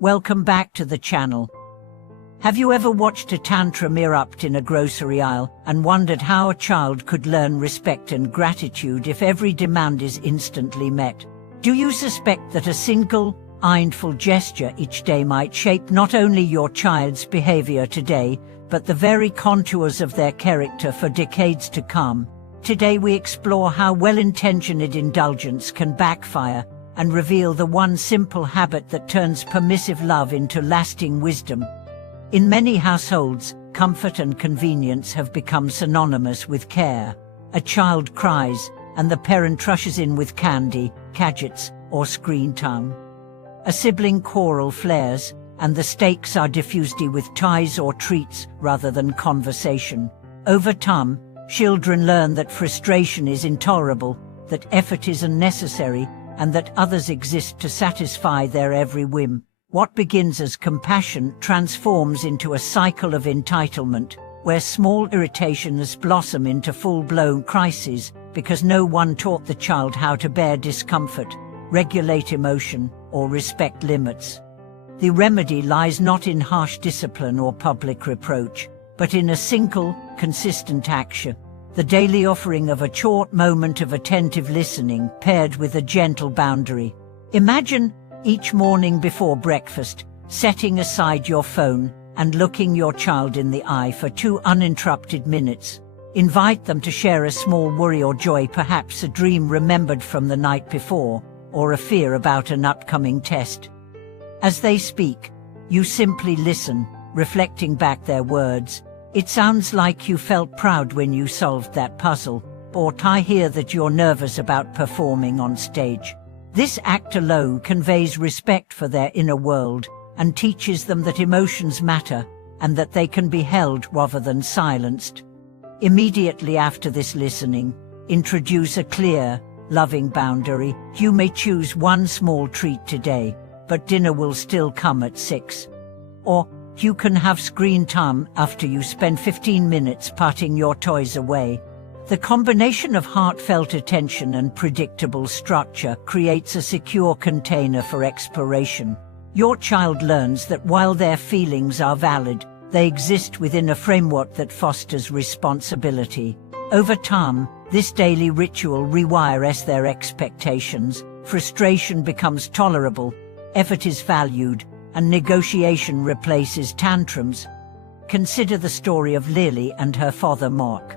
Welcome back to the channel. Have you ever watched a tantrum erupt in a grocery aisle and wondered how a child could learn respect and gratitude if every demand is instantly met? Do you suspect that a single, mindful gesture each day might shape not only your child's behavior today, but the very contours of their character for decades to come? Today we explore how well-intentioned indulgence can backfire and reveal the one simple habit that turns permissive love into lasting wisdom. In many households, comfort and convenience have become synonymous with care. A child cries, and the parent rushes in with candy, gadgets, or screen time. A sibling quarrel flares, and the stakes are diffused with toys or treats rather than conversation. Over time, children learn that frustration is intolerable, that effort is unnecessary, and that others exist to satisfy their every whim. What begins as compassion transforms into a cycle of entitlement, where small irritations blossom into full-blown crises because no one taught the child how to bear discomfort, regulate emotion, or respect limits. The remedy lies not in harsh discipline or public reproach, but in a single, consistent action. The daily offering of a short moment of attentive listening paired with a gentle boundary. Imagine, each morning before breakfast, setting aside your phone and looking your child in the eye for 2 uninterrupted minutes. Invite them to share a small worry or joy, perhaps a dream remembered from the night before, or a fear about an upcoming test. As they speak, you simply listen, reflecting back their words. It sounds like you felt proud when you solved that puzzle, or I hear that you're nervous about performing on stage. This act alone conveys respect for their inner world and teaches them that emotions matter and that they can be held rather than silenced. Immediately after this listening, introduce a clear, loving boundary. You may choose one small treat today, but dinner will still come at 6. Or, you can have screen time after you spend 15 minutes putting your toys away. The combination of heartfelt attention and predictable structure creates a secure container for exploration. Your child learns that while their feelings are valid, they exist within a framework that fosters responsibility. Over time, this daily ritual rewires their expectations, frustration becomes tolerable, effort is valued, and negotiation replaces tantrums. Consider the story of Lily and her father Mark.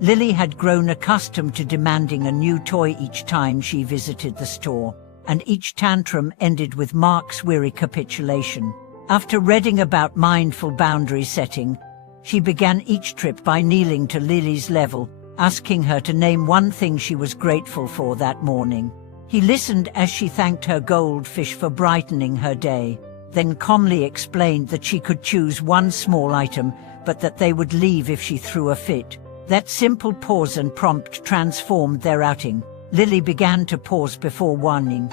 Lily had grown accustomed to demanding a new toy each time she visited the store, and each tantrum ended with Mark's weary capitulation. After reading about mindful boundary setting, she began each trip by kneeling to Lily's level, asking her to name one thing she was grateful for that morning. He listened as she thanked her goldfish for brightening her day, then calmly explained that she could choose one small item, but that they would leave if she threw a fit. That simple pause and prompt transformed their outing. Lily began to pause before warning,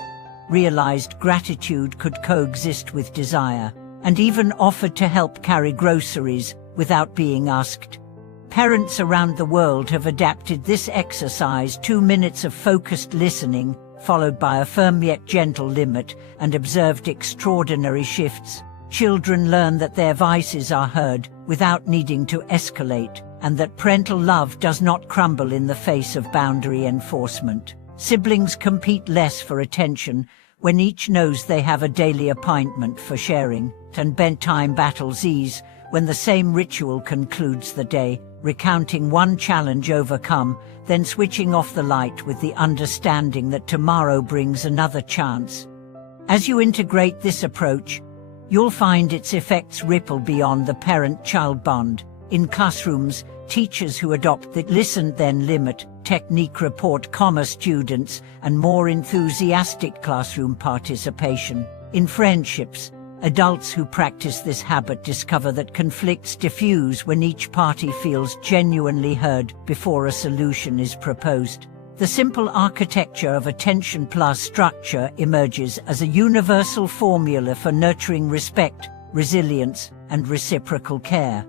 realized gratitude could coexist with desire, and even offered to help carry groceries without being asked. Parents around the world have adapted this exercise: 2 minutes of focused listening, followed by a firm yet gentle limit, and observed extraordinary shifts. Children learn that their voices are heard without needing to escalate, and that parental love does not crumble in the face of boundary enforcement. Siblings compete less for attention when each knows they have a daily appointment for sharing, and bedtime battles ease when the same ritual concludes the day, recounting one challenge overcome, then switching off the light with the understanding that tomorrow brings another chance. As you integrate this approach, you'll find its effects ripple beyond the parent-child bond. In classrooms, teachers who adopt the listen then limit technique report calmer students and more enthusiastic classroom participation. In friendships, adults who practice this habit discover that conflicts diffuse when each party feels genuinely heard before a solution is proposed. The simple architecture of attention plus structure emerges as a universal formula for nurturing respect, resilience, and reciprocal care.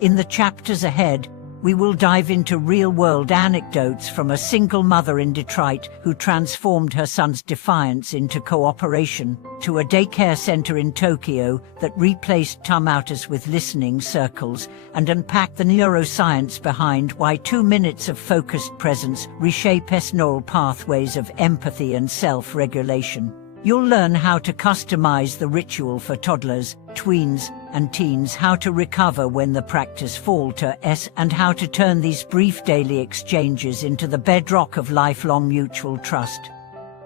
In the chapters ahead, We will dive into real-world anecdotes from a single mother in Detroit who transformed her son's defiance into cooperation, to a daycare center in Tokyo that replaced tumoutus with listening circles, and unpack the neuroscience behind why 2 minutes of focused presence reshape neural pathways of empathy and self-regulation. You'll learn how to customize the ritual for toddlers, tweens, and teens, how to recover when the practice falters, and how to turn these brief daily exchanges into the bedrock of lifelong mutual trust.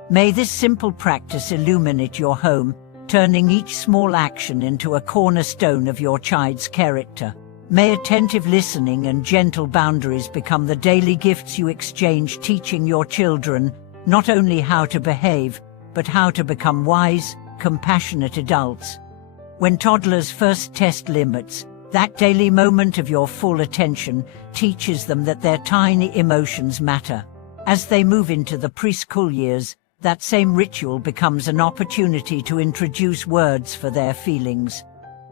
May this simple practice illuminate your home, turning each small action into a cornerstone of your child's character. May attentive listening and gentle boundaries become the daily gifts you exchange, teaching your children not only how to behave, but how to become wise, compassionate adults. When toddlers first test limits, that daily moment of your full attention teaches them that their tiny emotions matter. As they move into the preschool years, that same ritual becomes an opportunity to introduce words for their feelings.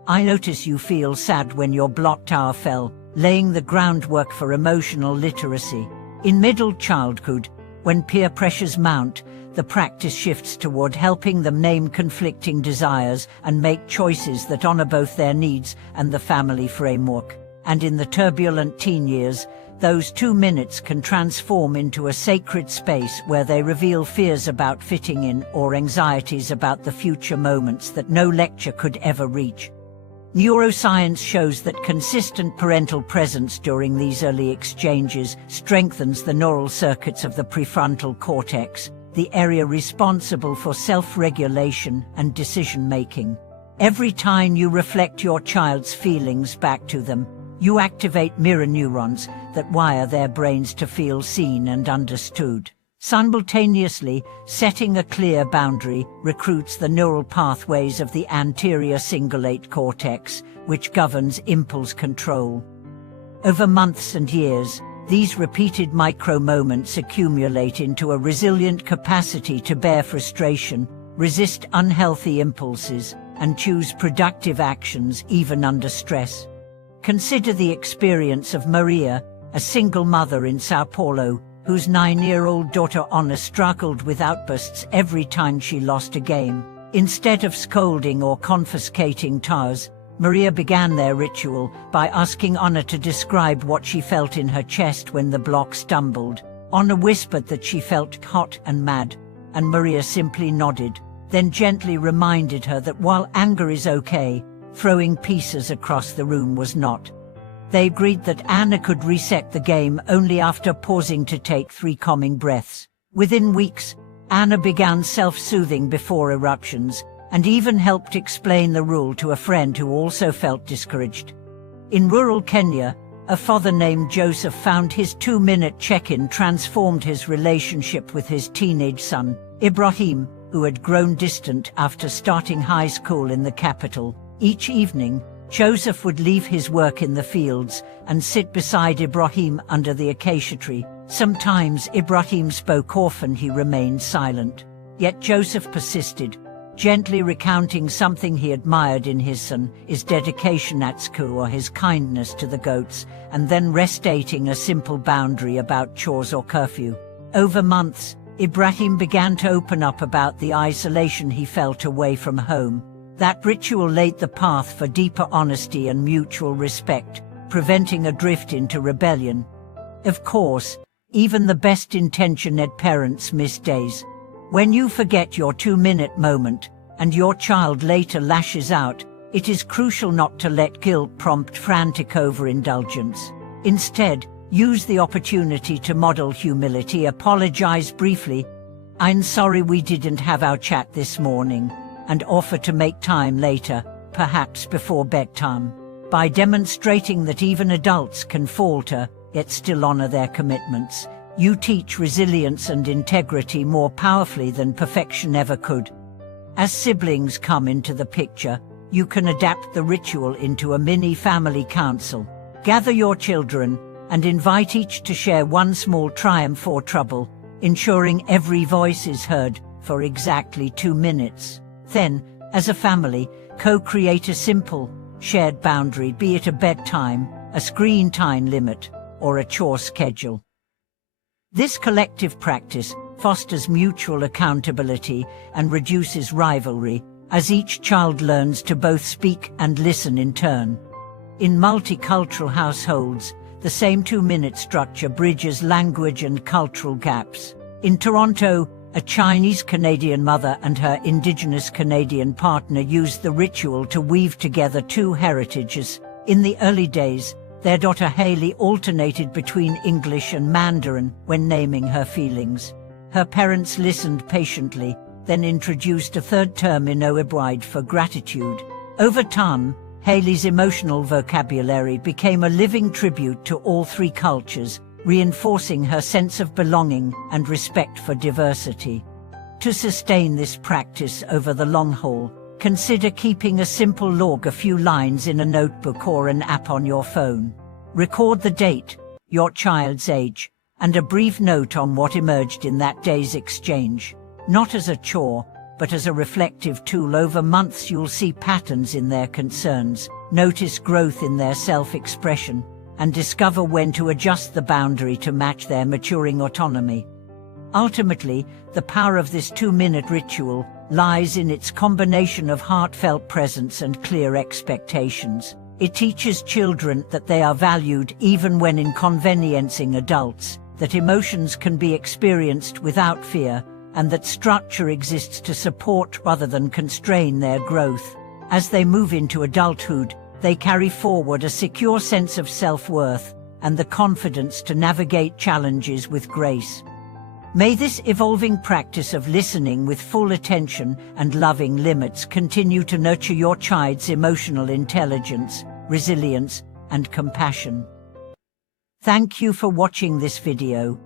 I notice you feel sad when your block tower fell, laying the groundwork for emotional literacy. In middle childhood, when peer pressures mount, the practice shifts toward helping them name conflicting desires and make choices that honor both their needs and the family framework. And in the turbulent teen years, those 2 minutes can transform into a sacred space where they reveal fears about fitting in or anxieties about the future moments that no lecture could ever reach. Neuroscience shows that consistent parental presence during these early exchanges strengthens the neural circuits of the prefrontal cortex, the area responsible for self-regulation and decision-making. Every time you reflect your child's feelings back to them, you activate mirror neurons that wire their brains to feel seen and understood. Simultaneously, setting a clear boundary recruits the neural pathways of the anterior cingulate cortex, which governs impulse control. Over months and years, these repeated micro-moments accumulate into a resilient capacity to bear frustration, resist unhealthy impulses, and choose productive actions even under stress. Consider the experience of Maria, a single mother in Sao Paulo, whose 9-year-old daughter Anna struggled with outbursts every time she lost a game. Instead of scolding or confiscating towers, Maria began their ritual by asking Anna to describe what she felt in her chest when the block stumbled. Anna whispered that she felt hot and mad, and Maria simply nodded, then gently reminded her that while anger is okay, throwing pieces across the room was not. They agreed that Anna could reset the game only after pausing to take 3 calming breaths. Within weeks, Anna began self-soothing before eruptions, and even helped explain the rule to a friend who also felt discouraged. In rural Kenya, a father named Joseph found his 2-minute check-in transformed his relationship with his teenage son, Ibrahim, who had grown distant after starting high school in the capital. Each evening, Joseph would leave his work in the fields and sit beside Ibrahim under the acacia tree. Sometimes Ibrahim spoke, often he remained silent. Yet Joseph persisted, gently recounting something he admired in his son, his dedication at school or his kindness to the goats, and then restating a simple boundary about chores or curfew. Over months, Ibrahim began to open up about the isolation he felt away from home. That ritual laid the path for deeper honesty and mutual respect, preventing a drift into rebellion. Of course, even the best-intentioned parents miss days. When you forget your 2-minute moment, and your child later lashes out, it is crucial not to let guilt prompt frantic overindulgence. Instead, use the opportunity to model humility, apologize briefly, "I'm sorry we didn't have our chat this morning," and offer to make time later, perhaps before bedtime. By demonstrating that even adults can falter, yet still honor their commitments, you teach resilience and integrity more powerfully than perfection ever could. As siblings come into the picture, you can adapt the ritual into a mini family council. Gather your children and invite each to share one small triumph or trouble, ensuring every voice is heard for exactly 2 minutes. Then, as a family, co-create a simple, shared boundary, be it a bedtime, a screen time limit, or a chore schedule. This collective practice fosters mutual accountability and reduces rivalry, as each child learns to both speak and listen in turn. In multicultural households, the same 2-minute structure bridges language and cultural gaps. In Toronto, a Chinese-Canadian mother and her Indigenous Canadian partner used the ritual to weave together two heritages. In the early days, their daughter Hailey alternated between English and Mandarin when naming her feelings. Her parents listened patiently, then introduced a third term in Ojibwe for gratitude. Over time, Hailey's emotional vocabulary became a living tribute to all three cultures, reinforcing her sense of belonging and respect for diversity. To sustain this practice over the long haul, consider keeping a simple log, a few lines in a notebook or an app on your phone. Record the date, your child's age, and a brief note on what emerged in that day's exchange. Not as a chore, but as a reflective tool. Over months you'll see patterns in their concerns, notice growth in their self-expression, and discover when to adjust the boundary to match their maturing autonomy. Ultimately, the power of this 2-minute ritual lies in its combination of heartfelt presence and clear expectations. It teaches children that they are valued even when inconveniencing adults, that emotions can be experienced without fear, and that structure exists to support rather than constrain their growth. As they move into adulthood, they carry forward a secure sense of self-worth and the confidence to navigate challenges with grace. May this evolving practice of listening with full attention and loving limits continue to nurture your child's emotional intelligence, resilience, and compassion. Thank you for watching this video.